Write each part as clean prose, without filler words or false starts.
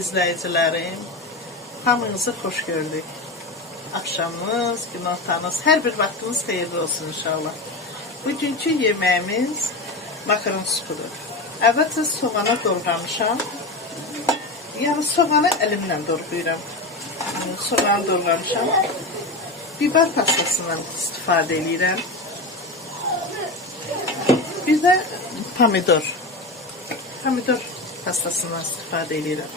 izləyicilərim, hamınızı xoş gördük. Axşamınız, günortanız, hər bir vaxtınız xeyirli olsun inşallah. Bugünkü yeməyimiz makaron supudur. Əvvəlcə soğana doğramışam. Yəni soğanı əlimlə doğrayıram. Soğanı doğramışam. Biber pastasından istifadə edirəm. Bir də pomidor pastasından istifadə edirəm.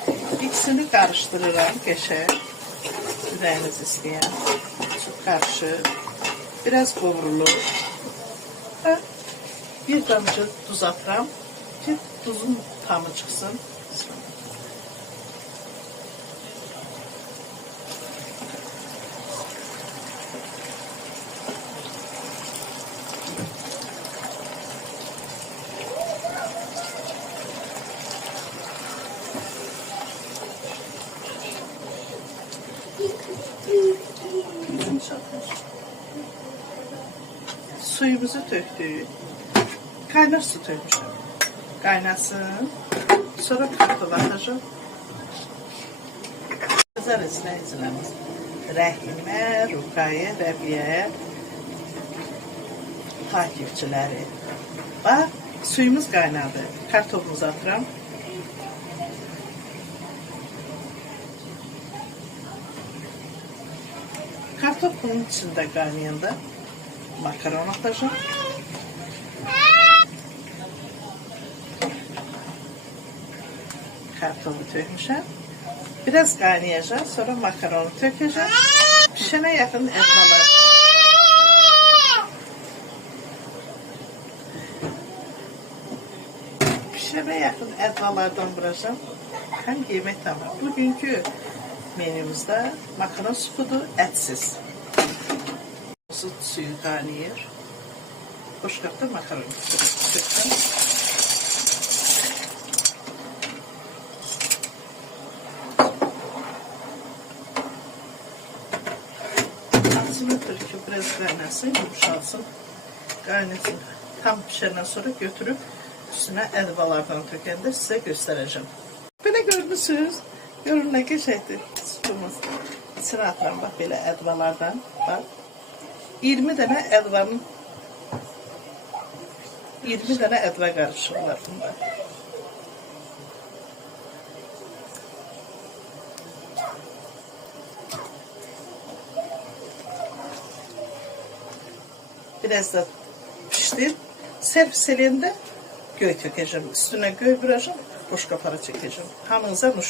İkisini qarışdırıram qəşəng. Ürəyiniz istəyən. Çox qarışıq. Biraz qovrulur. Və bir damcı duz atıram ki, duzun tamı çıxsın. Suyumuzu tökdük. Kaynar su tökmüşəm. Qaynasın. Sonra kartol atacağım. Güzel izləyicilərimiz. Rəhimə, Ruqayyə, Rəbiyə takipçiləri. Bax, suyumuz qaynadı. Kartolumuzu atıram. Kartop bunun içində qaynayanda makaron atacağım. Kartofu tökmüşəm. Biraz qaynayacaq, sonra makaronu tökəcəm. Pişənə yaxın ədvalar. Pişənə yaxın ədvalardan vuracağım. Həm yemək tamam. Bugünkü menümüzdə makaron supudur, ətsiz. Suyu qaynayır. Boşqabda makaron tökəcəm. Ki biraz qaynasın, yumuşalsın, qaynasın. Tam pişəndən sonra götürüb üstünə ədvalardan tökəndə sizə göstərəcəm. Belə görmüsünüz, görün nə qəşəkdir supumuz. İçine atıram bax belə ədvalardan. Bax 20 dənə ədvanın 20 dənə ədva qarışığı var bunda. Biraz da piştir. Servis eləyəndə göy tökəcəm. Üstünə göy vuracam. Boşqapara çəkəcəm. Hamınıza nuş.